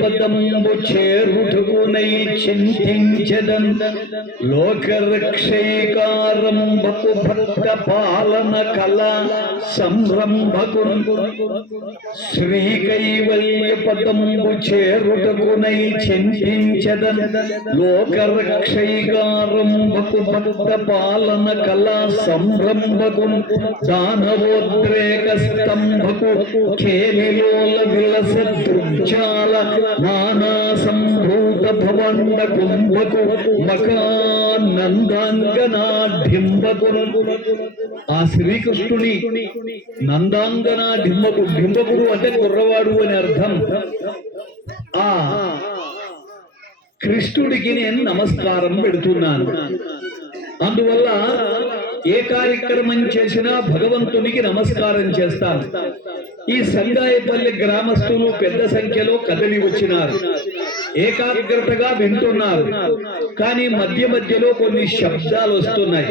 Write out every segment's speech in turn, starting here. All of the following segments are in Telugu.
పదంబు చేరుటకునై చింతించదం లోకరక్షైకారంభకు భక్త పాలన కళ సంరంభకు శ్రీకైవల్య పదంబు చేరుటకునై చింతించదం లోకరక్షైకారంభకు భక్త పాలన కళ సంరంభకు దానవోద్రేక స్తంభకు ఖేలిలోల విలస చాలా నానా సంభూత భవండ కుంభకు మకానందాంగనాఢింబకు ఆ శ్రీకృష్ణుని నందాంగనాఢింబకు డింబకుడు అంటే కుర్రవాడు అని అర్థం. ఆ కృష్ణుడికి నేను నమస్కారం పెడుతున్నాను. అందువల్ల ఏ కార్యక్రమం చేసినా భగవంతునికి నమస్కారం చేస్తాను. ఈ సంగాయపల్లి గ్రామస్తులు పెద్ద సంఖ్యలో కదలి వచ్చినారు, ఏకాగ్రతగా వింటున్నారు. కానీ మధ్య మధ్యలో కొన్ని శబ్దాలు వస్తున్నాయి.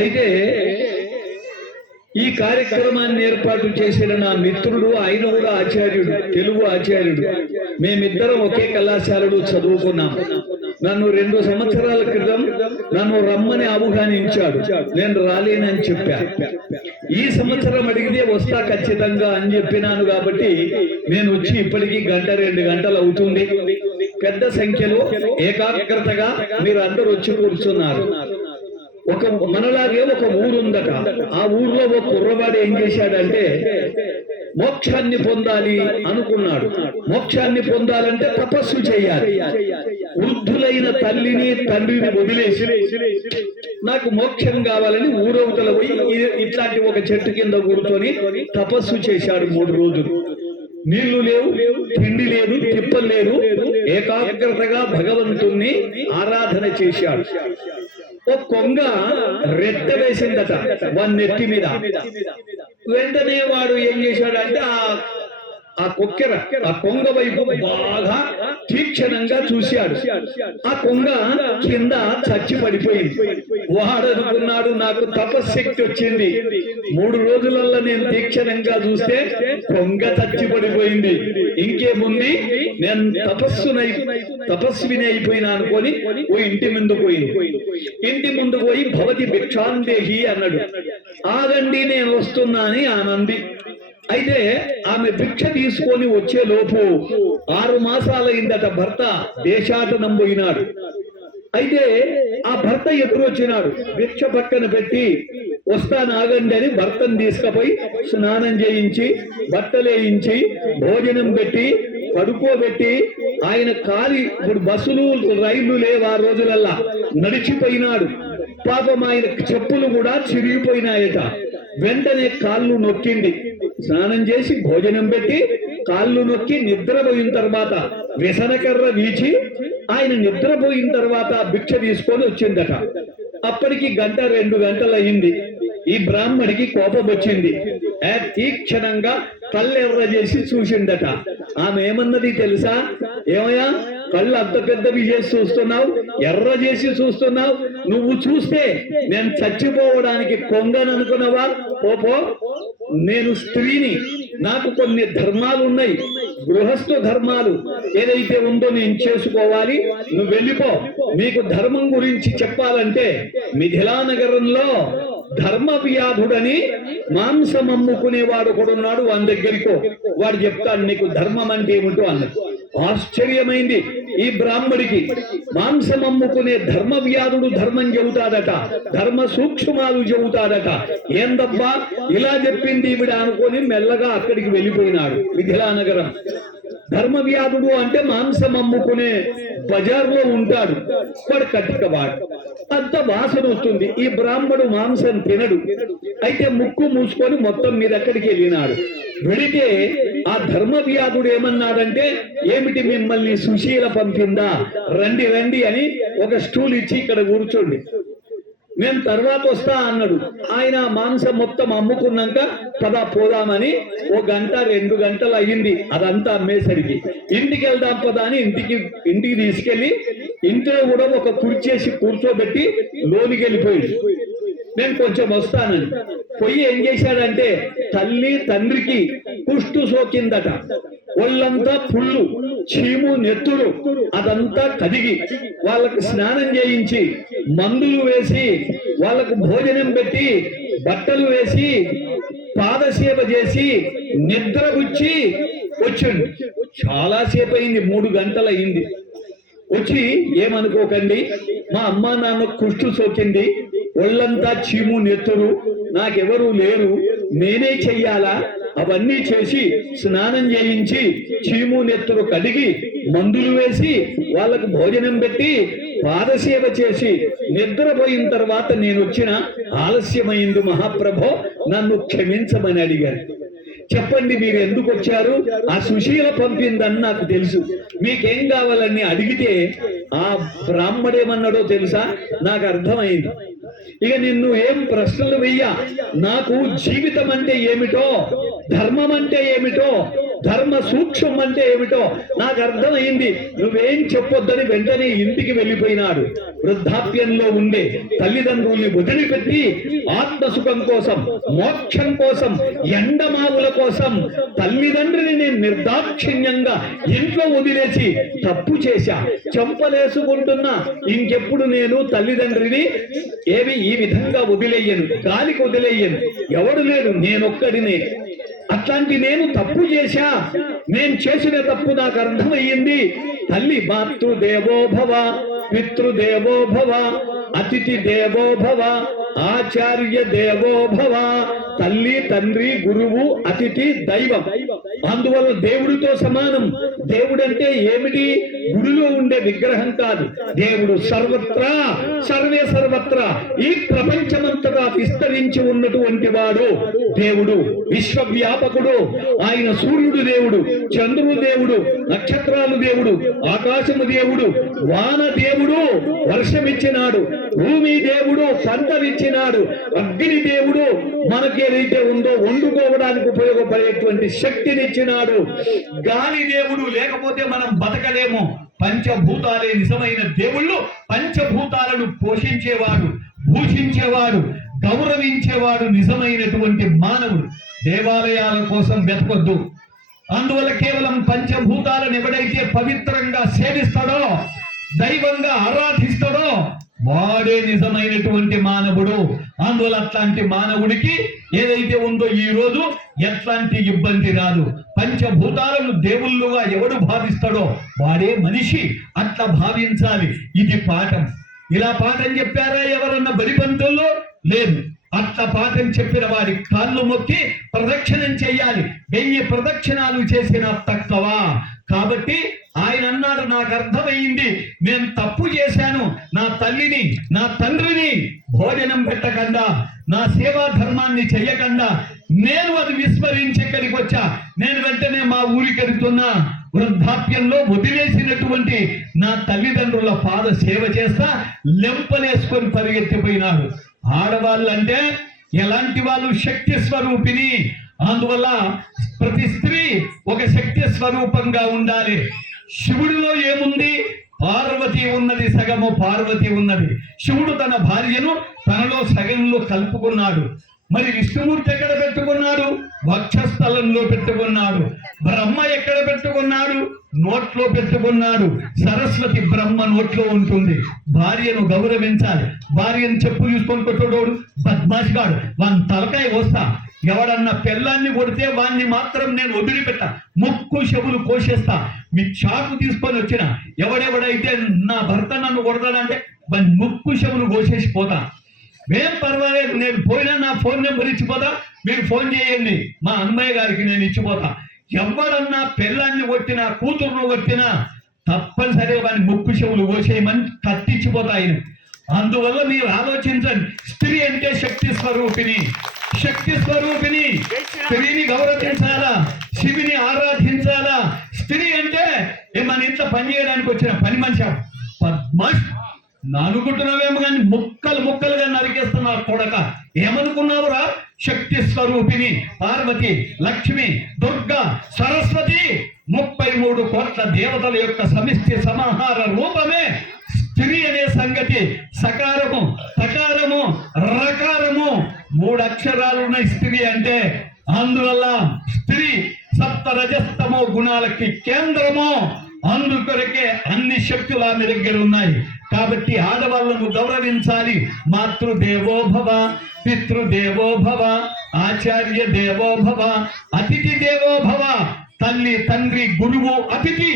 అయితే ఈ కార్యక్రమాన్ని ఏర్పాటు చేసిన నా మిత్రుడు, ఆయన కూడా ఆచార్యుడు, తెలుగు ఆచార్యుడు. మేమిద్దరం ఒకే కళాశాలలో చదువుకున్నాం. నన్ను 2 సంవత్సరాల క్రితం నన్ను రమ్మని ఆహ్వానించాడు. నేను రాలేనని చెప్పా. ఈ సంవత్సరం అడిగితే వస్తా ఖచ్చితంగా అని చెప్పినాను. కాబట్టి నేను వచ్చి ఇప్పటికీ 1-2 గంటలు అవుతుంది. పెద్ద సంఖ్యలో ఏకాగ్రతగా మీరు అందరూ వచ్చి కూర్చున్నారు. మనలాగే ఒక ఊరుందట. ఆ ఊర్లో ఒక కుర్రవాడు ఏం చేశాడంటే మోక్షాన్ని పొందాలి అనుకున్నాడు. మోక్షాన్ని పొందాలంటే తపస్సు చేయాలి. వృద్ధులైన తల్లిని తండ్రిని వదిలేసి నాకు మోక్షం కావాలని ఊరవతల పోయి ఇట్లాంటి ఒక చెట్టు కింద కూర్చొని తపస్సు చేశాడు 3 రోజులు. నీళ్లు లేవు, తిండి లేదు, తిప్పలు లేదు. ఏకాగ్రతగా భగవంతుణ్ణి ఆరాధన చేశాడు. ఒక కొంగ రెట్ట వేసిందట వాని నెత్తి మీద. వెంటనే వాడు ఏం చేశాడంటే ఆ కొక్కెర ఆ కొంగ వైపు బాగా తీక్షణంగా చూశాడు. ఆ కొంగ కింద చచ్చి పడిపోయింది. వాడు అనుకున్నాడు నాకు తపశక్తి వచ్చింది. 3 రోజులలో నేను తీక్షణంగా చూస్తే కొంగ చచ్చి పడిపోయింది. ఇంకేముంది, నేను తపస్విని అయిపోయినా అనుకొని ఓ ఇంటి ముందు పోయింది. ఇంటి ముందు పోయి భవతి భిక్షాందేహి అన్నాడు. ఆగండి నేను వస్తున్నా అని ఆనంది. అయితే ఆమె భిక్ష తీసుకొని వచ్చే లోపు 6 మాసాలైందట. భర్త దేశాటనం పోయినాడు. అయితే ఆ భర్త ఎప్పుడు వచ్చినాడు, భిక్ష పక్కన పెట్టి వస్తాను ఆగండి అని భర్తను తీసుకుపోయి స్నానం చేయించి బట్టలేయించి భోజనం పెట్టి పడుకోబెట్టి ఆయన కాలి, ఇప్పుడు బస్సులు రైళ్లు లేవు ఆ రోజులల్లా, నడిచిపోయినాడు. పాపం ఆయన చెప్పులు కూడా చిరిగిపోయినాయట. వెంటనే కాళ్ళు నొక్కింది. స్నానం చేసి భోజనం పెట్టి కాళ్ళు నొక్కి నిద్రపోయిన తర్వాత వ్యసనకర్ర వీచి ఆయన నిద్రపోయిన తర్వాత భిక్ష తీసుకొని వచ్చిందట. అప్పటికి 1-2 గంటలు అయింది. ఈ బ్రాహ్మడికి కోపం వచ్చింది. తీక్షణంగా కళ్ళెర్ర చేసి చూసిందట. ఆమె ఏమన్నది తెలుసా? ఏమయ్యా కళ్ళు అంత పెద్దవి చేసి చూస్తున్నావు, ఎర్ర చేసి చూస్తున్నావు, నువ్వు చూస్తే నేను చచ్చిపోవడానికి కొంగను అనుకున్నావా? పోపో, నేను స్త్రీని, నాకు కొన్ని ధర్మాలు ఉన్నాయి, గృహస్థ ధర్మాలు ఏదైతే ఉందో నేను చేసుకోవాలి, నువ్వు వెళ్ళిపో. నీకు ధర్మం గురించి చెప్పాలంటే మిథిలా నగరంలో ధర్మ వ్యాధుడని మాంసం అమ్ముకునేవాడు కూడా ఉన్నాడు. వాని దగ్గరికో, వాడు చెప్తాడు నీకు ధర్మం అంటే ఏమిటో అన్నది. ఆశ్చర్యమైంది ఈ బ్రాహ్మడికి. మాంసం అమ్ముకునే ధర్మ వ్యాధుడు ధర్మం చెబుతాడట, ధర్మ సూక్ష్మాలు చెబుతాడట. ఏందబ్బా ఇలా చెప్పింది ఈవిడ అనుకొని మెల్లగా అక్కడికి వెళ్ళిపోయినాడు. మిథిలా నగరం ధర్మ వ్యాధుడు అంటే మాంసం అమ్ముకునే బజార్లో ఉంటాడు. వాడు కట్టికవాడు, అంత వాసన వస్తుంది. ఈ బ్రాహ్మడు మాంసం తినడు. అయితే ముక్కు మూసుకొని మొత్తం మీద అక్కడికి వెళ్ళినాడు. వెళితే ఆ ధర్మ వ్యాధుడు ఏమన్నాడంటే, ఏమిటి మిమ్మల్ని సుశీల పంపిందా, రండి రండి అని ఒక స్టూల్ ఇచ్చి ఇక్కడ కూర్చోండి, నేను తర్వాత వస్తా అన్నాడు. ఆయన మాంసం మొత్తం అమ్ముకున్నాక పదా పోదామని 1 గంట 2 గంటలు అయ్యింది. అదంతా అమ్మేసరికి ఇంటికి వెళ్దాం పదా అని ఇంటికి తీసుకెళ్లి ఇంట్లో కూడా ఒక కుర్చేసి కూర్చోబెట్టి లోనికి వెళ్ళిపోయింది. నేను కొంచెం వస్తానని పోయి ఏం చేశాడంటే, తల్లి తండ్రికి కుష్టు సోకిందట. ఒళ్ళంతా పుళ్ళు, చీము, నెత్తురు అదంతా కదిగి వాళ్ళకు స్నానం చేయించి మందులు వేసి వాళ్ళకు భోజనం పెట్టి బట్టలు వేసి పాదసేవ చేసి నిద్రపుచ్చి వచ్చిండు. చాలాసేపు అయింది, 3 గంటలు అయింది. వచ్చి ఏమనుకోకండి, మా అమ్మా నాన్న కుష్టు సోకింది, ఒళ్ళంతా చీము నెత్తురు, నాకెవరూ లేరు, నేనే చెయ్యాలా? అవన్నీ చేసి స్నానం చేయించి చీము నెత్తురు కడిగి మందులు వేసి వాళ్ళకు భోజనం పెట్టి పాదసేవ చేసి నిద్రపోయిన తర్వాత నేను వచ్చిన ఆలస్యమైంది మహాప్రభో, నన్ను క్షమించమని అడిగారు. చెప్పండి మీరు ఎందుకు వచ్చారు? ఆ సుశీల పంపిందని నాకు తెలుసు, మీకేం కావాలని అడిగితే ఆ బ్రాహ్మడేమన్నాడో తెలుసా? నాకు అర్థమైంది. ఇక నిన్ను ఏం ప్రశ్నలు వెయ్యా, నాకు జీవితం అంటే ఏమిటో, ధర్మం అంటే ఏమిటో, ధర్మ సూక్ష్మం అంటే ఏమిటో నాకు అర్థమైంది. నువ్వేం చెప్పొద్దని వెంటనే ఇంటికి వెళ్ళిపోయినాడు. వృద్ధాప్యంలో ఉండే తల్లిదండ్రుల్ని వదిలిపెట్టి ఆత్మసుఖం కోసం, మోక్షం కోసం, ఎండమావుల కోసం తల్లిదండ్రిని నేను నిర్దాక్షిణ్యంగా ఇంట్లో వదిలేసి తప్పు చేశా, చెంపలేసుకుంటున్నా. ఇంకెప్పుడు నేను తల్లిదండ్రిని ఏవి ఈ విధంగా వదిలేయను, గాలికి వదిలేయను. ఎవడు లేడు, నేనొక్కడినే. అట్లాంటి నేను తప్పు చేశా, నేను చేసిన తప్పు నాకు అర్థమయ్యింది. తల్లి మాతృదేవో భవ, పితృదేవో భవ, అతిథి దేవో భవ, ఆచార్య దేవో భవ. తల్లి, తండ్రి, గురువు, అతిథి, దైవం. అందువల్ల దేవుడితో సమానం. దేవుడు అంటే ఏమిటి? గుడిలో ఉండే విగ్రహం కాదు. దేవుడు సర్వత్రా, సర్వే సర్వత్రా, ఈ ప్రపంచమంతగా విస్తరించి ఉన్నటువంటి వాడు దేవుడు. విశ్వవ్యాపకుడు ఆయన. సూర్యుడు దేవుడు, చంద్రుడు దేవుడు, నక్షత్రాలు దేవుడు, ఆకాశము దేవుడు, వాన దేవుడు వర్షమిచ్చినాడు, భూమి దేవుడు పంటనిచ్చినాడు, అగ్ని దేవుడు మనకి ఏదైతే ఉందో వండుకోవడానికి ఉపయోగపడేటువంటి శక్తినిచ్చినాడు, గాలి దేవుడు, లేకపోతే మనం బతకలేము. పంచభూతాలే నిజమైన దేవుళ్ళు. పంచభూతాలను పోషించేవాడు, భూషించేవాడు, గౌరవించేవాడు నిజమైనటువంటి మానవుడు. దేవాలయాల కోసం వెతకొద్దు. అందువల్ల కేవలం పంచభూతాలను ఎవడైతే పవిత్రంగా సేవిస్తాడో, దైవంగా ఆరాధిస్తాడో వాడే నిజమైనటువంటి మానవుడు. అందువల్ల అట్లాంటి మానవుడికి ఏదైతే ఉందో ఈ రోజు ఎట్లాంటి ఇబ్బంది రాదు. పంచభూతాలను దేవుళ్ళుగా ఎవడు భావిస్తాడో వాడే మనిషి. అట్లా భావించాలి. ఇది పాఠం. ఇలా పాఠం చెప్పారా ఎవరన్నా బలిపంతుల్లో? లేదు. అట్లా పాఠం చెప్పిన వారి కాళ్ళు మొక్కి ప్రదక్షిణం చేయాలి. 1000 ప్రదక్షిణాలు చేసిన తక్కువ. కాబట్టి ఆయన అన్నాడు, నాకు అర్థమైంది, నేను తప్పు చేశాను. నా తల్లిని, నా తండ్రిని భోజనం పెట్టకుండా, నా సేవా ధర్మాన్ని చెయ్యకుండా నేను అది విస్మరించి ఇక్కడికి వచ్చా. నేను వెంటనే మా ఊరికి వెళ్తున్నా. వృద్ధాప్యంలో వదిలేసినటువంటి నా తల్లిదండ్రుల పాద సేవ చేస్తా లెంపలేసుకొని పరిగెత్తిపోయినాడు. ఆడవాళ్ళు అంటే ఎలాంటి వాళ్ళు? శక్తి స్వరూపిణి. అందువల్ల ప్రతి స్త్రీ ఒక శక్తి స్వరూపంగా ఉండాలి. శివుడిలో ఏముంది? పార్వతి ఉన్నది, సగము పార్వతి ఉన్నది. శివుడు తన భార్యను తనలో సగంలో కలుపుకున్నాడు. మరి విష్ణుమూర్తి ఎక్కడ పెట్టుకున్నాడు? వక్షస్థలంలో పెట్టుకున్నాడు. బ్రహ్మ ఎక్కడ పెట్టుకున్నాడు? నోట్లో పెట్టుకున్నాడు. సరస్వతి బ్రహ్మ నోట్లో ఉంటుంది. భార్యను గౌరవించాలి. భార్యను చెప్పు తీసుకొని కొట్టుకోడు బద్మాషిగాడు, వాని తలకాయ వస్తా. ఎవడన్నా పెళ్ళాన్ని కొడితే వాన్ని మాత్రం నేను వదిలిపెట్ట, ముక్కు చెవులు కోసేస్తా. మీ చాకు తీసుకొని వచ్చిన ఎవడెవడైతే నా భర్త నన్ను కొడతాడంటే వాని ముక్కు చెవులు కోసేసి పోతా. ఏం పర్వాలేదు, నేను పోయినా నా ఫోన్ నెంబర్ ఇచ్చిపోతా, మీరు ఫోన్ చేయండి, మా అన్నయ్య గారికి నేను ఇచ్చిపోతా. ఎవడన్నా పెళ్ళాన్ని కొట్టినా, కూతురును కొట్టినా తప్పనిసరిగా వాని ముక్కు చెవులు కోసేయమని కత్తిచ్చిపోతాయి. అందువల్ల మీరు ఆలోచించండి. స్త్రీ అంటే శక్తి స్వరూపిణి. శక్తి స్వరూపిణి. స్త్రీని గౌరవించాలా, శివుని ఆరాధించాలా. స్త్రీ అంటే మన ఇంట్లో పని చేయడానికి వచ్చిన పని మనిషి. పద్మాష్ అనుకుంటున్నావేమో కానీ ముక్కలు ముక్కలుగా నరికేస్తున్నారు కొడక. ఏమనుకున్నావురా? శక్తి స్వరూపిణి పార్వతి, లక్ష్మి, దుర్గా, సరస్వతి 33 కోట్ల దేవతల యొక్క సమిష్టి సమాహార రూపమే స్త్రీ అనే సంగతి. సకారము, సకారము, రకారము 3 అక్షరాలు ఉన్న స్త్రీ అంటే. అందువల్ల స్త్రీ సప్త రజస్తమో గుణాలకి కేంద్రము. అందుకొరకే అన్ని శక్తులు ఆమె దగ్గర ఉన్నాయి. కాబట్టి ఆడవాళ్ళను గౌరవించాలి. మాతృదేవోభవ, పితృదేవోభవ, ఆచార్య దేవోభవ, అతిథి దేవోభవ. తల్లి, తండ్రి, గురువు, అతిథి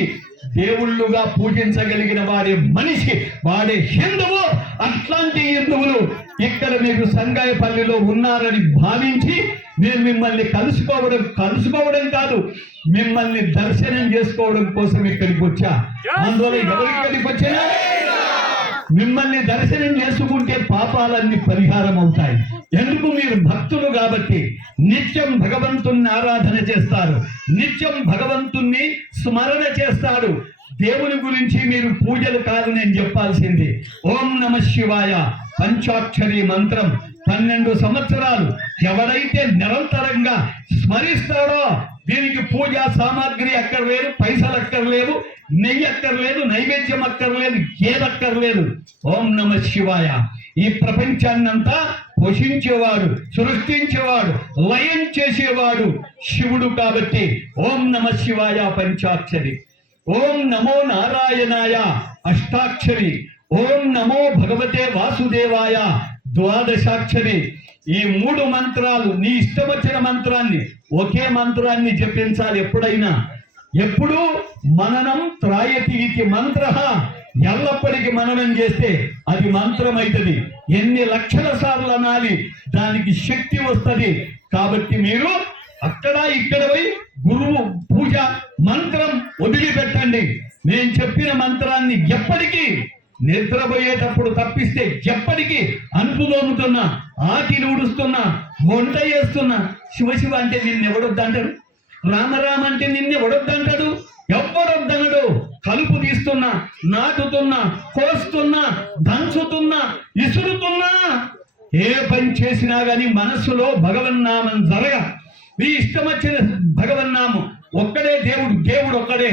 దేవుళ్ళుగా పూజించగలిగిన వాడే మనిషి, వాడే హిందువు. అట్లాంటి హిందువులు ఇక్కడ మీరు సంగాయపల్లిలో ఉన్నారని భావించి నేను మిమ్మల్ని కలుసుకోవడం కాదు, మిమ్మల్ని దర్శనం చేసుకోవడం కోసం ఇక్కడికి వచ్చా. అందువల్ల ఎవరికి ఇక్కడికి వచ్చా? మిమ్మల్ని దర్శనం చేసుకుంటే పాపాలన్నీ పరిహారం అవుతాయి. ఎందుకు? మీరు భక్తులు కాబట్టి నిత్యం భగవంతుణ్ణి ఆరాధన చేస్తారు, నిత్యం భగవంతుణ్ణి స్మరణ చేస్తారు. దేవుని గురించి మీరు పూజలు కాదు నేను చెప్పాల్సింది. ఓం నమ శివాయ పంచాక్షరి మంత్రం 12 సంవత్సరాలు ఎవరైతే నిరంతరంగా స్మరిస్తాడో దీనికి పూజా సామాగ్రి అక్కర్లేదు, పైసలు అక్కర్లేవు, నెయ్యి అక్కర్లేదు, నైవేద్యం అక్కర్లేదు, ఏదక్కర్లేదు. ఓం నమ శివాయ. ఈ ప్రపంచాన్నంతా పోషించేవాడు, సృష్టించేవాడు, లయం చేసేవాడు శివుడు కాబట్టి ఓం నమ శివాయ పంచాక్షరి. ఓం నమో నారాయణాయ అష్టాక్షరి. ఓం నమో భగవతే వాసుదేవాయ ద్వాదశాక్షరి. ఈ 3 మంత్రాలు నీ ఇష్టం వచ్చిన మంత్రాన్ని, ఒకే మంత్రాన్ని జపించాలి ఎప్పుడైనా. ఎప్పుడు మననం త్రాయతి ఇది మంత్ర. ఎల్లప్పటికీ మననం చేస్తే అది మంత్రం అవుతుంది. ఎన్ని లక్షల సార్లు అనాలి, దానికి శక్తి వస్తుంది. కాబట్టి మీరు అక్కడ ఇక్కడ పోయి గురువు పూజ మంత్రం వదిలిపెట్టండి. నేను చెప్పిన మంత్రాన్ని ఎప్పటికీ నిద్రపోయేటప్పుడు తప్పిస్తే ఎప్పటికీ అంట్లు తోముతున్నా, ఆకిలి ఊడుస్తున్నా, వంట చేస్తున్నా శివశివ అంటే నిన్నెవడొద్దంటాడు, రామరామ అంటే నిన్నెవడొద్దంటాడు, ఎవ్వడొద్దనడు. కలుపు తీస్తున్నా, నాటుతున్నా, కోస్తున్నా, దంచుతున్నా, ఇసురుతున్నా, ఏ పని చేసినా గాని మనస్సులో భగవన్నామం జరగ. మీ ఇష్టం వచ్చిన భగవన్నామం ఒక్కడే దేవుడు, దేవుడు ఒక్కడే,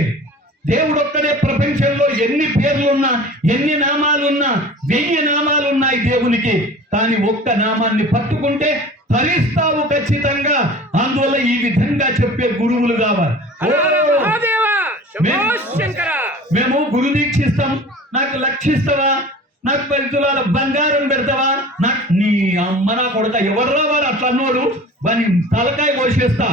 దేవుడు ఒక్కడే. ప్రపంచంలో ఎన్ని పేర్లున్నా, ఎన్ని నామాలున్నా, 1000 నామాలున్నాయి దేవునికి. కానీ ఒక్క నామాన్ని పట్టుకుంటే తరిస్తావు ఖచ్చితంగా. అందువల్ల ఈ విధంగా చెప్పే గురువులు కావాలి. మేము గురు దీక్షిస్తాం, నాకు లక్షిస్తావా, నాకు 10 తులాల బంగారం పెడతావా, నాకు నీ అమ్మ నా కొడక ఎవర్రా వాడు అట్లా అన్నోడు వాని తలకాయ కోసేస్తా.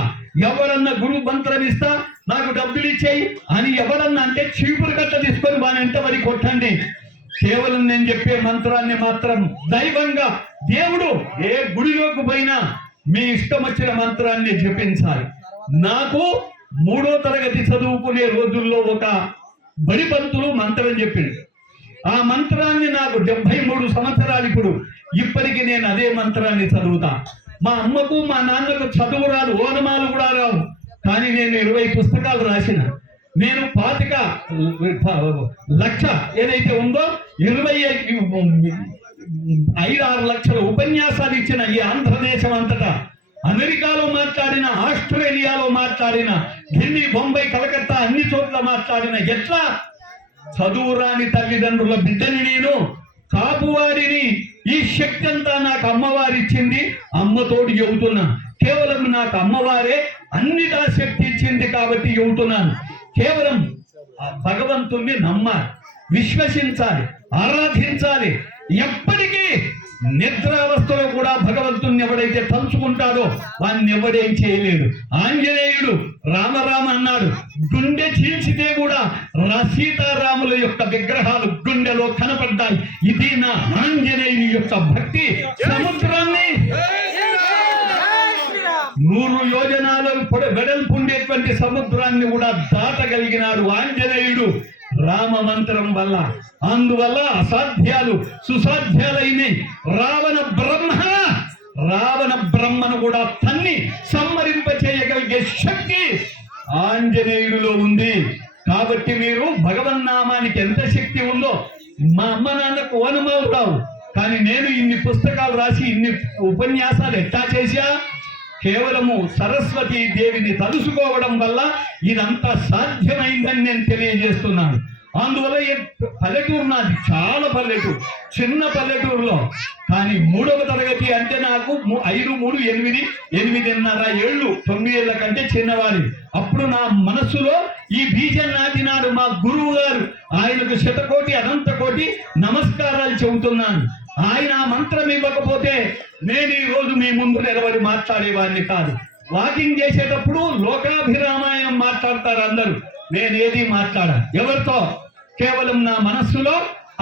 ఎవరన్నా గురువు మంత్రం ఇస్తా, నాకు డబ్బులు ఇచ్చేయి అని ఎవరన్నా అంటే చీపురు కట్ట తీసుకొని వాని వెంట మరి కొట్టండి. కేవలం నేను చెప్పే మంత్రాన్ని మాత్రం దైవంగా దేవుడు ఏ గుడిలోకి పోయినా మీ ఇష్టం వచ్చిన మంత్రాన్ని జపించాలి. నాకు 3వ తరగతి చదువుకునే రోజుల్లో ఒక బడి పంతులు మంత్రం చెప్పింది. ఆ మంత్రాన్ని నాకు 73 సంవత్సరాలు ఇప్పుడు ఇప్పటికి నేను అదే మంత్రాన్ని చదువుతా. మా అమ్మకు మా నాన్నకు చదువు రాదు, ఓనమాలు కూడా రావు. కానీ నేను 20 పుస్తకాలు రాసిన, నేను 25 లక్ష ఏదైతే ఉందో 25-6 లక్షల ఉపన్యాసాలు ఇచ్చిన ఈ ఆంధ్రదేశం అంతటా, అమెరికాలో మాట్లాడిన, ఆస్ట్రేలియాలో మాట్లాడిన, ఢిల్లీ, బొంబాయి, కలకత్తా అన్ని చోట్ల మాట్లాడిన. ఎట్లా? చదువు రాని తల్లిదండ్రుల బిడ్డని నేను, కాపువాడిని. ఈ శక్తి అంతా నాకు అమ్మవారి ఇచ్చింది. అమ్మతోడు చెబుతున్నా, కేవలం నాకు అమ్మవారే అన్నిటా శక్తి ఇచ్చింది కాబట్టి చెబుతున్నాను. కేవలం భగవంతుణ్ణి నమ్మాలి, విశ్వసించాలి, ఆరాధించాలి. ఎప్పటికీ నిద్రావస్థలో కూడా భగవంతుణ్ణి ఎవడైతే తలుచుకుంటాడో వాడిని ఎవడేం చేయలేడు. ఆంజనేయుడు రామరామ అన్నాడు, గుండె చీల్చితే కూడా సీతారాముల యొక్క విగ్రహాలు గుండెలో కనపడ్డాయి. ఇది నా ఆంజనేయుని యొక్క భక్తి. సముద్రాన్ని 100 యోజనాల వెడల్పు ఉండేటువంటి సముద్రాన్ని కూడా దాటగలిగినాడు ఆంజనేయుడు రామ మంత్రం వల్ల. అందువల్ల అసాధ్యాలు సుసాధ్యాలైనవి. రావణ బ్రహ్మను కూడా తన్ని సంహరింప చేయగలిగే శక్తి ఆంజనేయుడిలో ఉంది. కాబట్టి మీరు భగవన్నామానికి ఎంత శక్తి ఉందో, మా అమ్మ నాన్నకు ఓనమాలు రావు, కానీ నేను ఇన్ని పుస్తకాలు రాసి ఇన్ని ఉపన్యాసాలు ఎట్టా చేశా? కేవలము సరస్వతీ దేవిని తలుసుకోవడం వల్ల ఇదంతా సాధ్యమైందని నేను తెలియజేస్తున్నాను. అందువల్ల పల్లెటూరు నాది, చాలా పల్లెటూరు, చిన్న పల్లెటూరులో. కానీ 3వ తరగతి అంటే నాకు 5, 3, 8, 8.5 ఏళ్ళు, 9 ఏళ్ల కంటే చిన్నవాడి. అప్పుడు నా మనస్సులో ఈ బీజం నాటినాడు మా గురువు గారు. ఆయనకు శతకోటి అనంత కోటి నమస్కారాలు చెబుతున్నాను. ఆయన మంత్రం ఇవ్వకపోతే నేను ఈ రోజు మీ ముందు నిలబడి మాట్లాడేవాడిని కాదు. వాకింగ్ చేసేటప్పుడు లోకాభిరామాయణం మాట్లాడతారు అందరూ, నేనేది మాట్లాడా. ఎవరితో? కేవలం నా మనస్సులో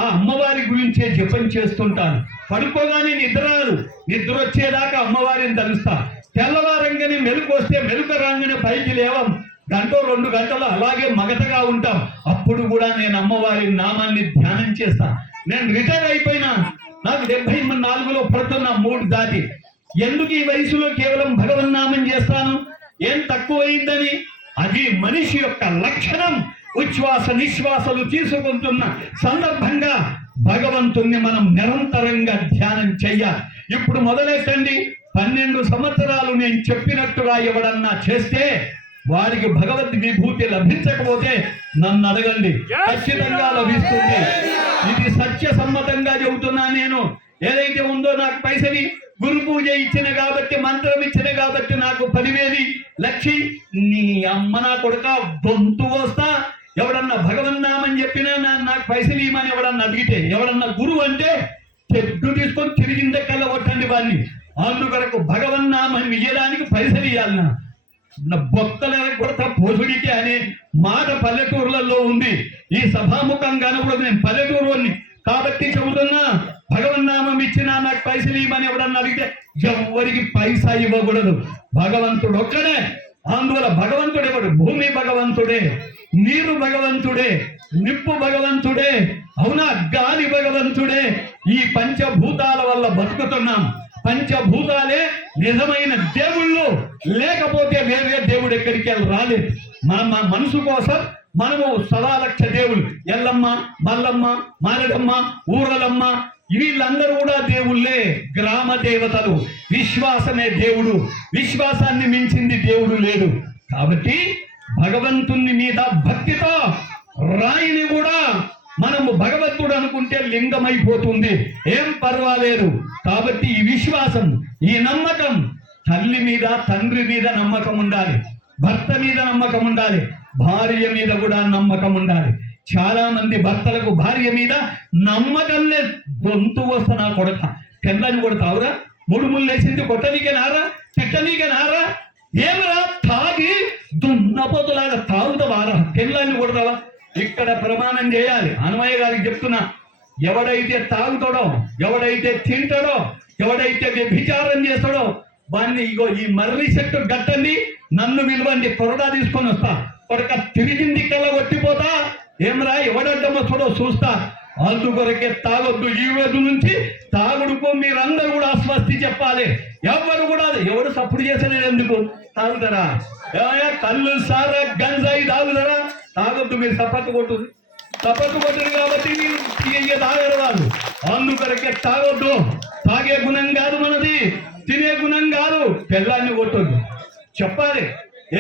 ఆ అమ్మవారి గురించే జపం చేస్తుంటాను. పడుకోగానే నిద్ర వచ్చేదాకా అమ్మవారిని తలుస్తా. తెల్లవారంగానే మెలకు వస్తే మెలుక రాగానే పైకి లేవం, 1 2 గంటలు అలాగే మగతగా ఉంటాం. అప్పుడు కూడా నేను అమ్మవారి నామాన్ని ధ్యానం చేస్తా. నేను రిటైర్ అయిపోయినా, నాకు 74లో పడుతున్నా, 3 దాటి. ఎందుకు ఈ వయసులో కేవలం భగవన్నామం చేస్తాను? ఏం తక్కువైందని? అది మనిషి యొక్క లక్షణం. ఉచ్ఛ్వాస నిశ్వాసలు తీసుకుంటున్న సందర్భంగా భగవంతుణ్ణి మనం నిరంతరంగా ధ్యానం చెయ్యాలి. ఇప్పుడు మొదలెట్టండి. 12 సంవత్సరాలు నేను చెప్పినట్టుగా ఎవడన్నా చేస్తే వారికి భగవద్ విభూతి లభించకపోతే నన్ను అడగండి, ఖచ్చితంగా లభిస్తుంది. ఇది సత్య సమ్మతంగా చెబుతున్నా. నేను ఏదైతే ఉందో నాకు పైసలి గురు పూజ ఇచ్చిన కాబట్టి, మంత్రం ఇచ్చిన కాబట్టి నాకు 10,000 లక్షి. నీ అమ్మ నా కొడుక గొంతు వస్తా. ఎవడన్నా భగవన్నామని చెప్పినా నాకు పైసలు ఇవ్వమని ఎవడన్నా అడిగితే, ఎవడన్నా గురువు అంటే చెట్టు తీసుకొని తిరిగిందే కళ్ళ కొట్టండి వాడిని. అందుకొరకు భగవన్నామని ఇయ్యడానికి పైసలు ఇవ్వాలన్నా బొక్కల కొడతా పోసుడికి అనే మాట పల్లెటూర్లలో ఉంది. ఈ సభాముఖంగానే కూడా నేను పల్లెటూరుని కాబట్టి చెబుతున్నా, భగవన్నామం ఇచ్చినా నాకు పైసలు ఇవ్వమని ఎవడన్నా అడిగితే ఎవరికి పైసా ఇవ్వకూడదు. భగవంతుడు ఒక్కడే. అందువల్ల భగవంతుడు ఎవడు? భూమి భగవంతుడే, నీరు భగవంతుడే, నిప్పు భగవంతుడే, అవునా, గాలి భగవంతుడే. ఈ పంచభూతాల వల్ల బతుకుతున్నాం. పంచభూతాలే నిజమైన దేవుళ్ళు. లేకపోతే వేరే దేవుడు ఎక్కడికి రాలేదు. మన మనసు కోసం మనము 1,00,000 దేవుళ్ళు, ఎల్లమ్మ, మల్లమ్మ, మారడమ్మ, ఊరలమ్మ, వీళ్ళందరూ కూడా దేవుళ్ళే, గ్రామ దేవతలు. విశ్వాసమే దేవుడు. విశ్వాసాన్ని మించింది దేవుడు లేడు. కాబట్టి భగవంతుని మీద భక్తితో రాయిని కూడా మనము భగవంతుడు అనుకుంటే లింగమైపోతుంది, ఏం పర్వాలేదు. కాబట్టి ఈ విశ్వాసం, ఈ నమ్మకం, తల్లి మీద తండ్రి మీద నమ్మకం ఉండాలి, భర్త మీద నమ్మకం ఉండాలి, భార్య మీద కూడా నమ్మకం ఉండాలి. చాలా మంది భర్తలకు భార్య మీద నమ్మకం లేదు. గొంతు వస్తా నా కొడక, తెల్లని కొడతావురా, 3 ముళ్ళు వేసింది కొట్టనీకే నారా, తిట్టనీకే నారా, ఏమరా తాగి దున్నపోతులాగా తాగుతావారా, తెల్లని కొడతావా? ఇక్కడ ప్రమాణం చేయాలి. హనుమయ్య గారికి చెప్తున్నా, ఎవడైతే తాగుతాడో, ఎవడైతే తింటాడో, ఎవడైతే వ్యభిచారం చేస్తాడో వాడిని ఇగో ఈ మర్రి చెట్టు గట్టండి, నన్ను విలువండి, కొరడా తీసుకొని వస్తా. కొరక తిరిగింది కల్లా కొట్టిపోతా. ఏమరా ఎవడడ్డమ్మ చూడో చూస్తా. అందుకొరకే తాగొద్దు. ఈ రోజు నుంచి తాగుడుకో మీరందరూ కూడా స్వస్తి చెప్పాలి. ఎవరు కూడా, ఎవరు సప్పుడు చేసలేదు. ఎందుకు తాగుతారా? కళ్ళు, సారా, గంజాయి తాగుతారా? తాగొద్దు. మీరు సపత్తు కొట్టుది, సపత్తు కొట్టదు కాబట్టి మీరు తాగరు వాళ్ళు. అందుకొరకే తాగొద్దు. తాగే గుణం కాదు మనది, తినే గుణం కాదు. పెళ్ళాన్ని కొట్టొద్దు చెప్పాలి.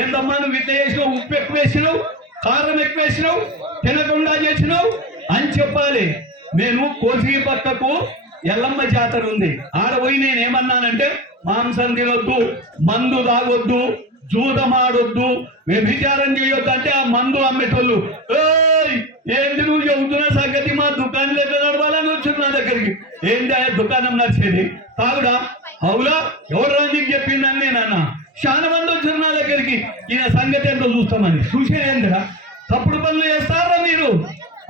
ఏందమ్మా నువ్వు ఇట్లా చేసినావు, ఉప్పు ఎక్కువ వేసినావు, కారం ఎక్కువ వేసినావు, తినకుండా చేసినావు అని చెప్పాలి. నేను కోసిగి పక్కకు ఎల్లమ్మ జాతర ఉంది. ఆడ పోయి నేనేమన్నానంటే, మాంసం తినొద్దు, మందు తాగొద్దు, జూదమాడొద్దు, వ్యభిచారం చేయొద్దు అంటే ఆ మందు అమ్మేటోళ్ళు, ఏంటి నువ్వు చెబుతున్న సంగతి, మా దుకాణం ఎట్లా నడవాలని వచ్చింది నా దగ్గరికి. ఏంటి ఆ దుకాణం నడిచేది? తాగుడా? అవులా? ఎవరు రాజీకి చెప్పిందని నేనన్నా. చాలా మంది వచ్చారు నా దగ్గరికి, ఈయన సంగతి ఎంతో చూస్తామని. చూసేదేందిరా, తప్పుడు పనులు చేస్తారా మీరు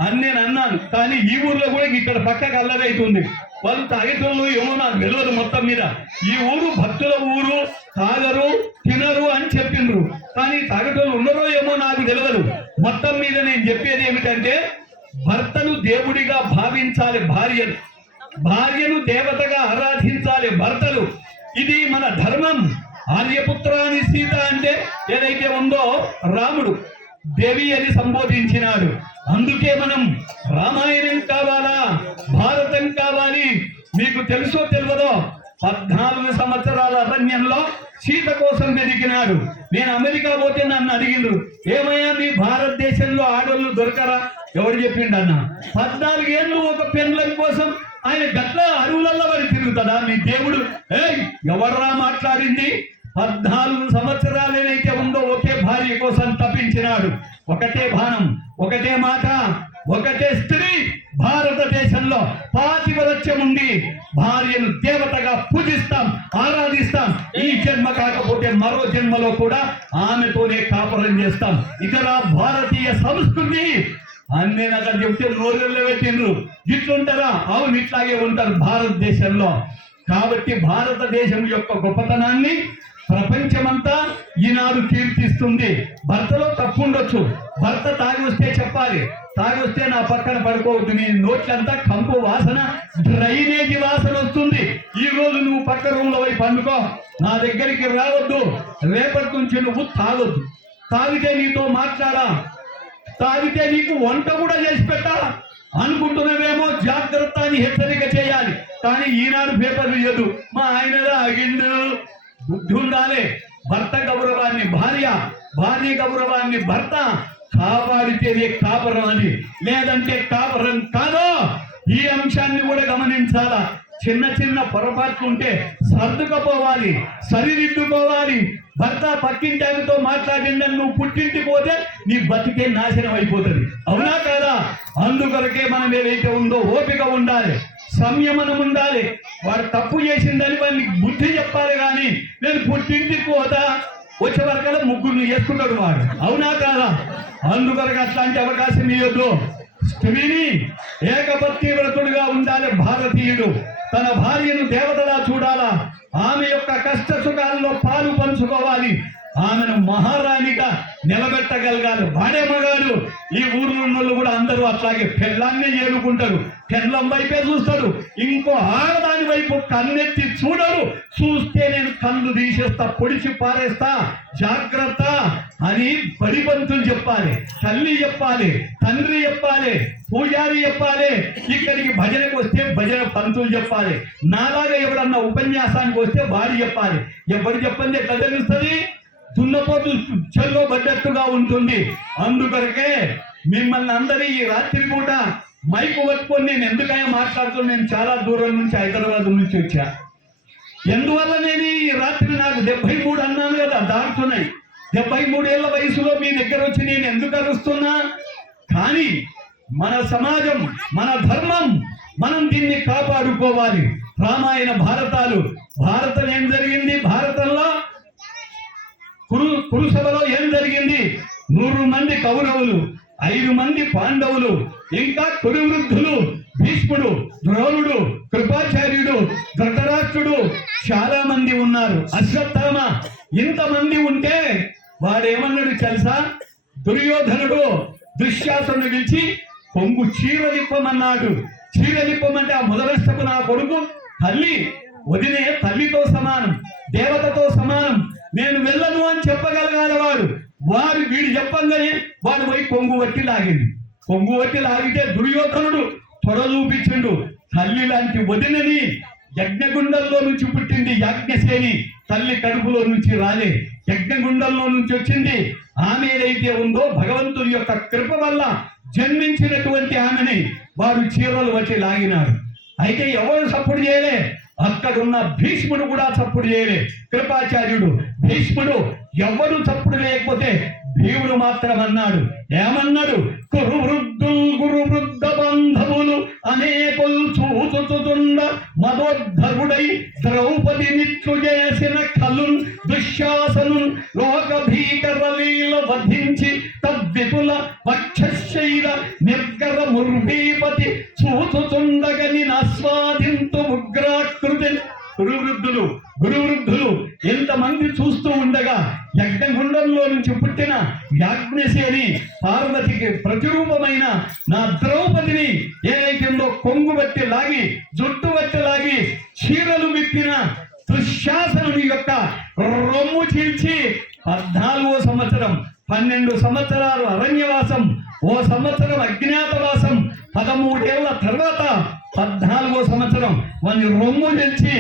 అని నేను అన్నాను. కానీ ఈ ఊర్లో కూడా ఇక్కడ పక్కకు అల్లరైతుంది. వాళ్ళు తాగేటోళ్ళు ఏమో నాకు తెలియదు. మొత్తం మీద ఈ ఊరు భక్తుల ఊరు, తాగరు తినరు అని చెప్పిండ్రు. కానీ తాగేటోళ్ళు ఉన్నారో ఏమో నాకు తెలియదు. మొత్తం మీద నేను చెప్పేది ఏమిటంటే, భర్తను దేవుడిగా భావించాలి భార్యను, భార్యను దేవతగా ఆరాధించాలి భర్తలు. ఇది మన ధర్మం. ఆర్యపుత్రాని సీత అంటే ఏదైతే ఉందో రాముడు దేవి అని సంబోధించినాడు. అందుకే మనం రామాయణం కావాలా, భారతం కావాలి. మీకు తెలుసో తెలియదో, 14 సంవత్సరాల అరణ్యంలో సీత కోసం వెతికినాడు. నేను అమెరికా పోతే నన్ను అడిగిండ్రు, ఏమయ్యా మీ భారతదేశంలో ఆడోళ్ళు దొరకరా? ఎవరు చెప్పిండు అన్న? 14 ఏళ్ళు ఒక పెండ్లం కోసం ఆయన గట్ల అడవులలో వాడి తిరుగుతాడా మీ దేవుడు? ఎవర్రా మాట్లాడింది? 14 సంవత్సరాలు ఏదైతే ఉందో ఒకే భార్య కోసం తప్పించినాడు. ఒకటే బాణం, ఒకటే మాట, ఒకటే స్త్రీ. భారతదేశంలో పాతివ్రత్యం ఉంది. భార్యను దేవతగా పూజిస్తాం, ఆరాధిస్తాం. ఈ జన్మ కాకపోతే మరో జన్మలో కూడా ఆమెతోనే కాపురం చేస్తాం. ఇతర భారతీయ సంస్కృతి అన్నీ నాకు చెప్తే నోరులో పెట్టిండ్రు. ఇట్లుంటారా? అవును, ఇట్లాగే ఉంటారు భారతదేశంలో. కాబట్టి భారతదేశం యొక్క గొప్పతనాన్ని ప్రపంచమంతా ఈనాడు కీర్తిస్తుంది. భర్తలో తప్పు ఉండొచ్చు. భర్త తాగి వస్తే చెప్పాలి, తాగి వస్తే నా పక్కన పడుకోవద్దు, నీ నోట్లంతా కంపు వాసన, డ్రైనేజీ వాసన వస్తుంది, ఈ రోజు నువ్వు పక్క రూమ్లో పోయి పండుకో, నా దగ్గరికి రావద్దు, రేపటి నుంచి నువ్వు తాగొద్దు, తాగితే నీతో మాట్లాడా, తాగితే నీకు వంట కూడా చేసి పెట్టా అనుకుంటున్నావేమో, జాగ్రత్త అని హెచ్చరిక చేయాలి. కానీ ఈనాడు పేపర్లు ఇయ్యదు, మా ఆయన తాగిండు. బుద్ధి ఉండాలి. భర్త గౌరవాన్ని భార్య, భార్య గౌరవాన్ని భర్త కాపాడితేనే కాపురం అని, లేదంటే కాపురం కాదో. ఈ అంశాన్ని కూడా గమనించాలా. చిన్న చిన్న పొరపాట్లు ఉంటే సర్దుకపోవాలి, సరిదిద్దుకోవాలి. భర్త పక్కింటి ఆమెతో మాట్లాడిందని నువ్వు పుట్టింటి పోతే నీ బతికే నాశనం అయిపోతుంది. అవునా కాదా? అందుకొరకే మనం ఏదైతే ఉందో ఓపిక ఉండాలి, సంయమనం ఉండాలి. వాడు తప్పు చేసిందని వాడిని బుద్ధి చెప్పాలి. కానీ నేను పుట్టింటికి పోతా, వచ్చే వరకల్లా ముగ్గురిని వేసుకుంటాడు వాడు. అవునా కాదా? అందుకొరకు అట్లాంటి అవకాశం ఇవ్వద్దు. స్త్రీని ఏకపత్ని వ్రతుడుగా ఉండాలి భారతీయుడు. తన భార్యను దేవతలా చూడాలా. ఆమె యొక్క కష్ట సుఖాల్లో పాలు పంచుకోవాలి. ఆమెను మహారాణిగా నిలబెట్టగలగాలి. వాడే మగాడు. ఈ ఊర్లో ఉన్న కూడా అందరూ అట్లాగే పెళ్ళాన్నే ఏలుకుంటారు, పెళ్ళం వైపే చూస్తాడు, ఇంకో ఆడదాని వైపు కన్నెత్తి చూడరు. చూస్తే నేను కళ్ళు తీసేస్తా, పొడిచి పారేస్తా, జాగ్రత్త అని బడిబంతులు చెప్పాలి, తల్లి చెప్పాలి, తండ్రి చెప్పాలి, పూజారి చెప్పాలి. ఇక్కడికి భజనకు వస్తే భజన పంతులు చెప్పాలి. నాలాగా ఎవడన్నా ఉపన్యాసానికి వస్తే వాడు చెప్పాలి. ఎవరు చెప్పండి ఎట్లా తెలుస్తుంది? దున్నపోతు చెల్లో పడ్డట్టుగా ఉంటుంది. అందుకొరకే మిమ్మల్ని అందరి ఈ రాత్రి పూట మైకు పట్టుకొని నేను ఎందుకైనా మాట్లాడుతున్నాను. నేను చాలా దూరం నుంచి హైదరాబాద్ నుంచి వచ్చా. ఎందువల్ల నేను ఈ రాత్రి నాకు 73 అన్నాను కదా, దాటుతున్నాయి. 73 ఏళ్ల వయసులో మీ దగ్గర వచ్చి నేను ఎందుకు అరుస్తున్నా? కానీ మన సమాజం, మన ధర్మం, మనం దీన్ని కాపాడుకోవాలి. రామాయణ భారతాలు, భారతం ఏం జరిగింది? భారతంలో కురుసభలో ఏం జరిగింది? 100 మంది కౌరవులు, 5 మంది పాండవులు, ఇంకా కురువృద్ధులు, భీష్ముడు, ద్రోణుడు, కృపాచార్యుడు, ధృతరాష్ట్రుడు, చాలా మంది ఉన్నారు. అశ్వత్థామ, ఇంతమంది ఉంటే వాడేమన్నాడు తెలుసా? దుర్యోధనుడు దుశ్శాసనుడు పిలిచి కొంగు చీరలిప్పమన్నాడు. చీరలిప్పమంటే ఆ మొదలష్టకు నా కొడుకు తల్లి, వదినే తల్లితో సమానం, దేవతతో సమానం, నేను వెళ్ళను అని చెప్పగలగాలి. వాడు వీడు చెప్పంగానే వాడు పోయి కొంగు వట్టి లాగింది. కొంగు వట్టి లాగితే దుర్యోధనుడు త్వర చూపించిండు. తల్లి లాంటి వదినని యజ్ఞగుండంలో నుంచి పుట్టింది యాజ్ఞసేని, తల్లి కడుపులో నుంచి రాలే, యజ్ఞగుండంలో నుంచి వచ్చింది. ఆమె ఏదైతే ఉందో భగవంతుని యొక్క కృప వల్ల జన్మించినటువంటి ఆమెని వారు చీరలు వచ్చి లాగినారు. అయితే ఎవరు సపోర్ట్ చేయలే, అక్కడున్న భీష్ముడు కూడా చప్పుడు చేయలే. కృపాచార్యుడు, భీష్ముడు ఎవరు చప్పుడు లేకపోతే భీముడు మాత్రం అన్నాడు. ఏమన్నాడు? కురు వృద్ధులు గురు వృద్ధ బంధములు అనేకులు చూచుచుండ మదోద్ధరుడై ద్రౌపది నిత్రు చేసిన కలున్ దుశ్శాసను లోక భీకర లీల వధించి తద్విపుల వక్షశైల నిర్గర ముర్భీపతి చూచుచుండగని ఆస్వాదింతు ఉగ్రాకృతి. గురువృద్ధులు ఎంతమంది చూస్తూ ఉండగా యజ్ఞగుండంలో నుంచి పుట్టిన యాజ్ఞసేని పార్వతికి ప్రతిరూపమైన నా ద్రౌపదిని ఏదైతుందో కొంగు బట్టి లాగి, జుట్టు బట్టి లాగి, చీరలు విప్పిన దుశ్శాసనుని యొక్క రొమ్ము చీల్చి 14వ సంవత్సరం, 12 సంవత్సరాలు అరణ్యవాసం, ఓ సంవత్సరం అజ్ఞాతవాసం, 13 ఏళ్ల తర్వాత 14వ సంవత్సరం వాని రొమ్ము తెచ్చి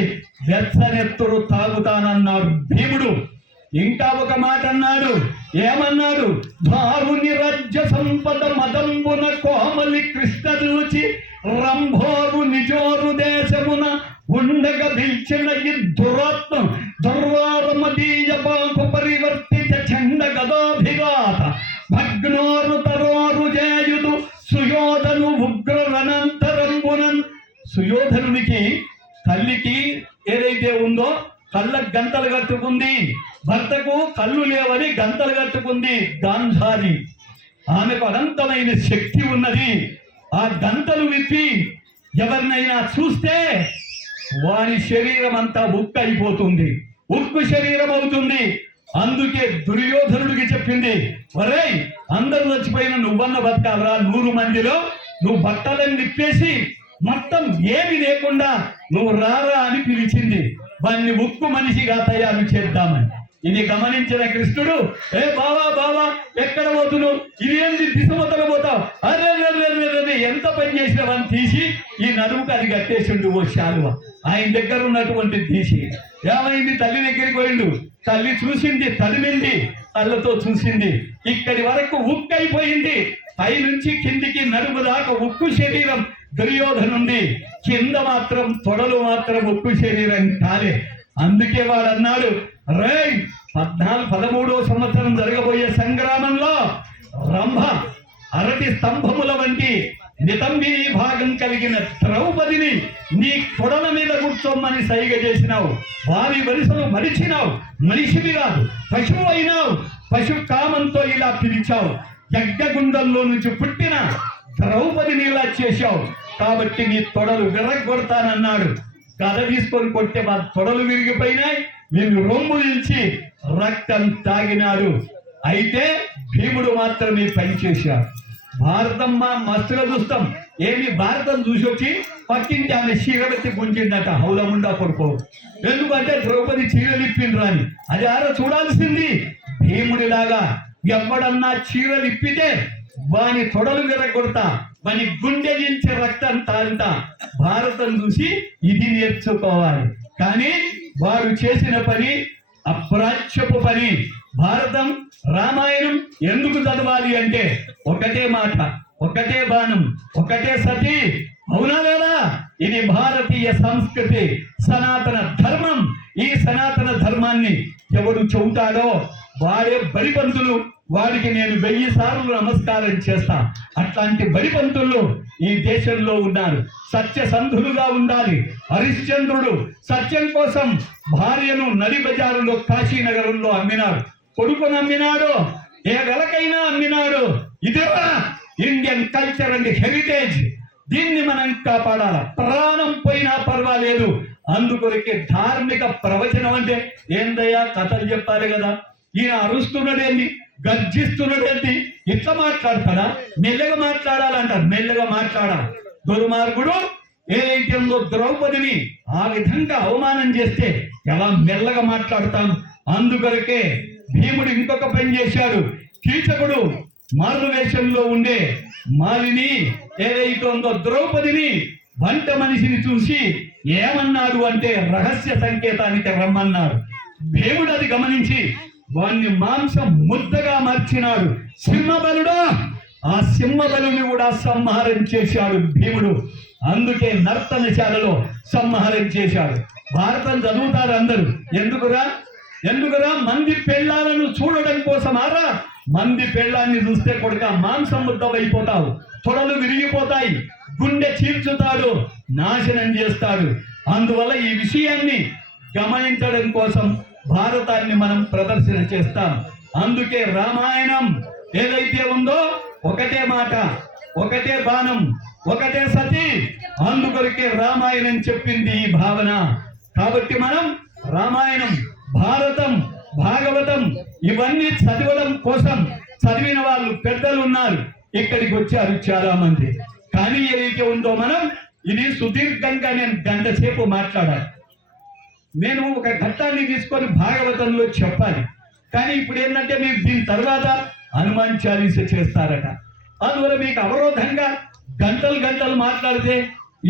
వెచ్చనెత్తురు తాగుతానన్నాడు భీముడు. ఇంకా ఒక మాట అన్నాడు. ఏమన్నాడు? ధారుని రాజ్య సంపద మదంబున కోమ కృష్ణ చూచి రంభోరు నిజోరు దేశమున ఉండగ పిలిచిన దురాత్మ దుర్వారమదీయ బాకు పరివర్తిత చండ గదాభిఘాత భగ్నోరు తరోరు జేయుడు సుయోధను ఉగ్ర రణంతరంబునన్. సుయోధనునికి తల్లికి ఏదైతే ఉందో కళ్ళకు గంతలు కట్టుకుంది, భర్తకు కళ్ళు లేవని గంతలు కట్టుకుంది గాంధారి. ఆమెకు అనంతమైన శక్తి ఉన్నది. ఆ గంతలు విప్పి ఎవరినైనా చూస్తే వారి శరీరం అంతా ఉక్కు అయిపోతుంది, ఉక్కు శరీరం అవుతుంది. అందుకే దుర్యోధనుడికి చెప్పింది, ఒరే అందరూ చచ్చిపోయిన నువ్వన్న బతకాలరా, 100 మందిలో నువ్వు బట్టలను నిప్పేసి మొత్తం ఏమి లేకుండా నువ్వు రారా అని పిలిచింది. వాడిని ఉక్కు మనిషిగా తయారు చేద్దామని. ఇది గమనించిన కృష్ణుడు, ఏ బావా బావా ఎక్కడ పోతున్నావు, ఇదేంటి దిశమతల పోతావు, అర్రే ఎంత పని చేసినవని తీసి ఈ నడుముకు అది కట్టేసిండు ఓ శాలువ. ఆయన దగ్గర ఉన్నటువంటి తీసి ఏమైంది, తల్లి దగ్గరికి పోయిండు. తల్లి చూసింది, తడిమింది, కళ్ళతో చూసింది. ఇక్కడి వరకు ఉక్కు అయిపోయింది, పైనుంచి కిందికి నడుము దాకా ఉక్కు శరీరం దుర్యోధనుంది, కింద మాత్రం తొడలు మాత్రం ఉక్కు శరీరం కాలే. అందుకే వాడు అన్నాడు, రేయ్ 13వ సంవత్సరం జరగబోయే సంగ్రామంలో రంభ అరటి స్తంభముల వంటి నితంబిని భాగం కలిగిన ద్రౌపదిని నీ కొడల మీద కూర్చోమని సైగ చేసినావు, వారి వరుసను మరిచినావు, మనిషివి కాదు పశువు అయినావు, పశు కామంతో ఇలా పిలిచావు, యజ్ఞగుండంలో నుంచి పుట్టిన ద్రౌపదిని ఇలా చేశావు, కాబట్టి నీ తొడలు విరగొడతానన్నాడు. గద తీసుకొని కొట్టే మా తొడలు విరిగిపోయినాయి, నేను రొమ్ము నిలిచి రక్తం తాగినాడు. అయితే భీముడు మాత్రమే పనిచేశాడు. భారతం మా మస్తుగా చూస్తాం, ఏమి భారతం చూసి వచ్చి పక్కింటి ఆమె చీరబెత్తి గుంజిందట, హౌలముండా కొడుకో, ఎందుకంటే ద్రౌపది చీరలిప్పిండ్రు అని. అది ఆరో చూడాల్సింది. భీముడిలాగా ఎవడన్నా చీరలిప్పితే వాని తొడలు విరగొడతా, వాని గుండె నిలిచే రక్తం తాగుతా. భారతం చూసి ఇది నేర్చుకోవాలి. కానీ వాడు చేసిన పని అప్రాచ్యపు పని. భారతం రామాయణం ఎందుకు చదవాలి అంటే ఒకటే మాట, ఒకటే బాణం, ఒకటే సతి. అవునా లేదా? ఇది భారతీయ సంస్కృతి, సనాతన ధర్మం. ఈ సనాతన ధర్మాన్ని ఎవడు చెబుతాడో వాడే బలిపంతులు. వాడికి నేను 1000 సార్లు నమస్కారం చేస్తా. అట్లాంటి బలిపంతులు ఈ దేశంలో ఉన్నారు. సత్యసంధులుగా ఉండాలి. హరిశ్చంద్రుడు సత్యం కోసం భార్యను నడి బజారులో కాశీనగరంలో అమ్మినాడు, కొడుకును అమ్మినాడు, ఏ వెలకైనా అమ్మినాడు. ఇదేనా ఇండియన్ కల్చర్ అండ్ హెరిటేజ్? దీన్ని మనం కాపాడాలి. ప్రాణం పోయినా పర్వాలేదు. అందుకొరకే ధార్మిక ప్రవచనం అంటే ఏందయ్యా, కథలు చెప్పాలి కదా. ఈయన అరుస్తున్నాడేంది, గర్జిస్తున్నాడేంటి, ఇట్లా మాట్లాడతాడా? మెల్లగా మాట్లాడాలంటారు, మెల్లగా మాట్లాడాలి. దుర్మార్గుడు ఏదైతే ఉందో ద్రౌపదిని ఆ విధంగా అవమానం చేస్తే ఎలా మెల్లగా మాట్లాడతాం? అందుకొరకే భీముడు ఇంకొక పని చేశాడు. కీచకుడు మారు వేషంలో ఉండే మాలిని ఏదైతే ఉందో ద్రౌపదిని వంట మనిషిని చూసి ఏమన్నాడు అంటే రహస్య సంకేతానికి రమ్మన్నాడు. భీముడు అది గమనించి వాణ్ణి మాంసం ముద్దగా మార్చినాడు. సింహబలుడా, ఆ సింహబలుని కూడా సంహారం చేశాడు భీముడు. అందుకే నర్తనశాలలో సంహారం చేశాడు. భారతం చదువుతారు అందరూ. ఎందుకురా మంది పెళ్ళాలను చూడడం కోసమారా? మంది పెళ్ళాన్ని చూస్తే కొడుక మాంసం ముద్దవైపోతావు, తొడలు విరిగిపోతాయి, గుండె చీల్చుతాడు, నాశనం చేస్తాడు. అందువల్ల ఈ విషయాన్ని గమనించడం కోసం భారతాన్ని మనం ప్రదర్శన చేస్తాం. అందుకే రామాయణం ఏదైతే ఉందో ఒకటే మాట, ఒకటే బాణం, ఒకటే సతి. అందుకొరకే రామాయణం చెప్పింది ఈ భావన. కాబట్టి మనం రామాయణం, భారతం, భాగవతం ఇవన్నీ చదవడం కోసం చదివిన వాళ్ళు పెద్దలు ఉన్నారు, ఇక్కడికి వచ్చారు చాలా మంది. కానీ ఏదైతే ఉందో మనం ఇది సుదీర్ఘంగా నేను గంట సేపు మాట్లాడాలి. నేను ఒక ఘట్టాన్ని తీసుకొని భాగవతంలో చెప్పాలి. కానీ ఇప్పుడు ఏంటంటే మీరు దీని తర్వాత హనుమాన్ చాలీస చేస్తారట. అందువల్ల మీకు అవరోధంగా గంటలు మాట్లాడితే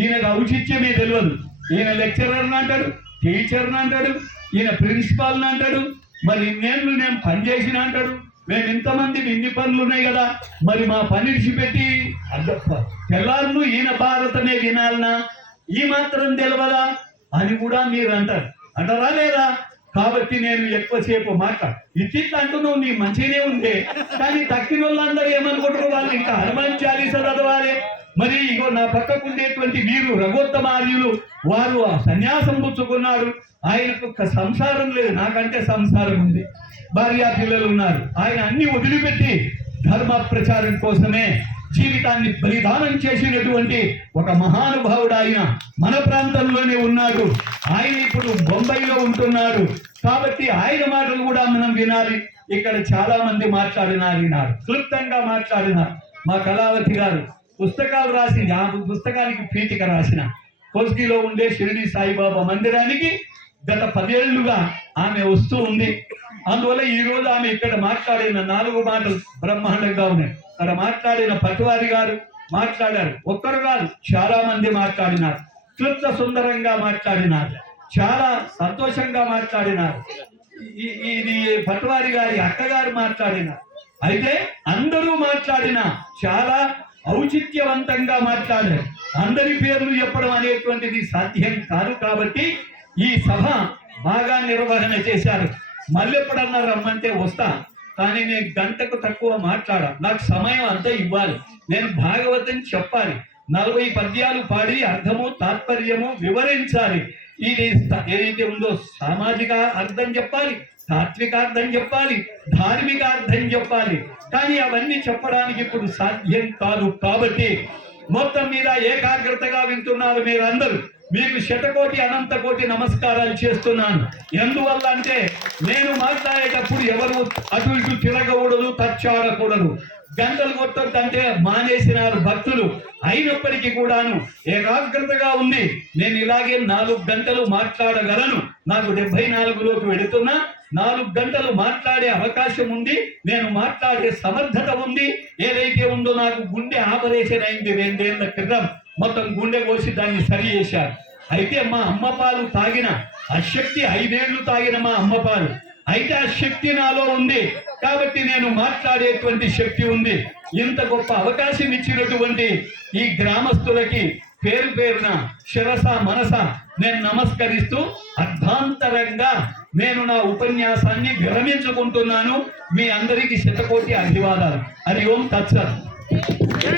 ఈయనకు ఔచిత్యమే తెలియదు. ఈయన లెక్చరర్ని అంటాడు, టీచర్ని అంటాడు, ఈయన ప్రిన్సిపాల్ని అంటాడు, మరి ఇన్నేళ్ళు నేను పనిచేసిన అంటాడు. మేము ఇంతమంది ఇన్ని పనులు ఉన్నాయి కదా, మరి మా పని విడిచిపెట్టి తెల్లారులు ఈయన భారతమే వినాలనా, ఈ మాత్రం తెలియదా అని కూడా మీరు అంటారా లేదా? కాబట్టి నేను ఎక్కువసేపు ఇట్లా అంటున్నావు, నీ మంచిగానే ఉండే, కానీ తక్కిన వాళ్ళందరూ ఏమనుకుంటారు, వాళ్ళు ఇంకా హనుమాన్ చాలీస చదవాలి. మరి ఇగో నా పక్కకు ఉండేటువంటి వీరు రఘోత్తమార్యులు, వారు సన్యాసం పుచ్చుకున్నాడు. ఆయనకు సంసారం లేదు, నాకంటే సంసారం ఉంది, భార్యా పిల్లలు ఉన్నారు. ఆయన అన్ని వదిలిపెట్టి ధర్మ ప్రచారం కోసమే జీవితాన్ని బలిదానం చేసినటువంటి ఒక మహానుభావుడు ఆయన మన ప్రాంతంలోనే ఉన్నాడు. ఆయన ఇప్పుడు బొంబాయిలో ఉంటున్నాడు. కాబట్టి ఆయన మాటలు కూడా మనం వినాలి. ఇక్కడ చాలా మంది మాట్లాడినారు, క్లుప్తంగా మాట్లాడినారు. మా కళావతి గారు పుస్తకాలు రాసింది, ఆ పుస్తకానికి పీఠిక రాసిన కోస్గిలో ఉండే షిరిడి సాయిబాబా మందిరానికి గత 10 ఏళ్లుగా ఆమె వస్తూ ఉంది. అందువల్ల ఈ రోజు ఆమె ఇక్కడ మాట్లాడిన 4 మాటలు బ్రహ్మాండంగా ఉన్నాయి. అక్కడ మాట్లాడిన పట్వారి గారు మాట్లాడారు, ఒక్కరు కాదు చాలా మంది మాట్లాడినారు, క్లుప్త సుందరంగా మాట్లాడినారు, చాలా సంతోషంగా మాట్లాడినారు. ఇది పట్వారి గారి అక్కగారు మాట్లాడినారు. అయితే అందరూ మాట్లాడిన చాలా ఔచిత్యవంతంగా మాట్లాడారు. అందరి పేర్లు చెప్పడం అనేటువంటిది సాధ్యం కాదు. కాబట్టి ఈ సభ బాగా నిర్వహణ చేశారు. మళ్ళీ ఎప్పుడన్నా రమ్మంటే వస్తా, కానీ నేను గంటకు తక్కువ మాట్లాడా, నాకు సమయం అంతా ఇవ్వాలి. నేను భాగవతం చెప్పాలి, 40 పద్యాలు పాడి అర్థము తాత్పర్యము వివరించాలి. ఇది ఏదైతే ఉందో సామాజిక అర్థం చెప్పాలి, తాత్వికార్థం చెప్పాలి, ధార్మికార్థం చెప్పాలి. కానీ అవన్నీ చెప్పడానికి ఇప్పుడు సాధ్యం కాదు. కాబట్టి మొత్తం మీద ఏకాగ్రతగా వింటున్నారు మీరందరూ. మీకు శతకోటి అనంత కోటి నమస్కారాలు చేస్తున్నాను. ఎందువల్ల అంటే నేను మాట్లాడేటప్పుడు ఎవరు అటు ఇటు తిరగకూడదు, తచ్చాడకూడదు, గంటలు కొట్టొద్దంటే మానేసినారు భక్తులు. అయినప్పటికీ కూడాను ఏకాగ్రతగా ఉంది. నేను ఇలాగే 4 గంటలు మాట్లాడగలను. నాకు 74లోకి వెళుతున్నా, 4 గంటలు మాట్లాడే అవకాశం ఉంది. నేను మాట్లాడే సమర్థత ఉంది. ఏదైతే ఉందో, నాకు గుండె ఆపరేషన్ అయింది 2 ఏళ్ల క్రితం. మొత్తం గుండె కోసి దాన్ని సరి చేశారు. అయితే మా అమ్మ పాలు తాగిన ఆ శక్తి, 5 ఏళ్లు తాగిన మా అమ్మ పాలు, అయితే ఆ శక్తి నాలో ఉంది. కాబట్టి నేను మాట్లాడేటువంటి శక్తి ఉంది. ఇంత గొప్ప అవకాశం ఇచ్చినటువంటి ఈ గ్రామస్తులకి పేరు పేరున శిరస మనస నేను నమస్కరిస్తూ అర్ధాంతరంగా నేను నా ఉపన్యాసాన్ని విరమించుకుంటున్నాను. మీ అందరికీ శతకోటి అభివాదాలు. హరి ఓం తత్సత్.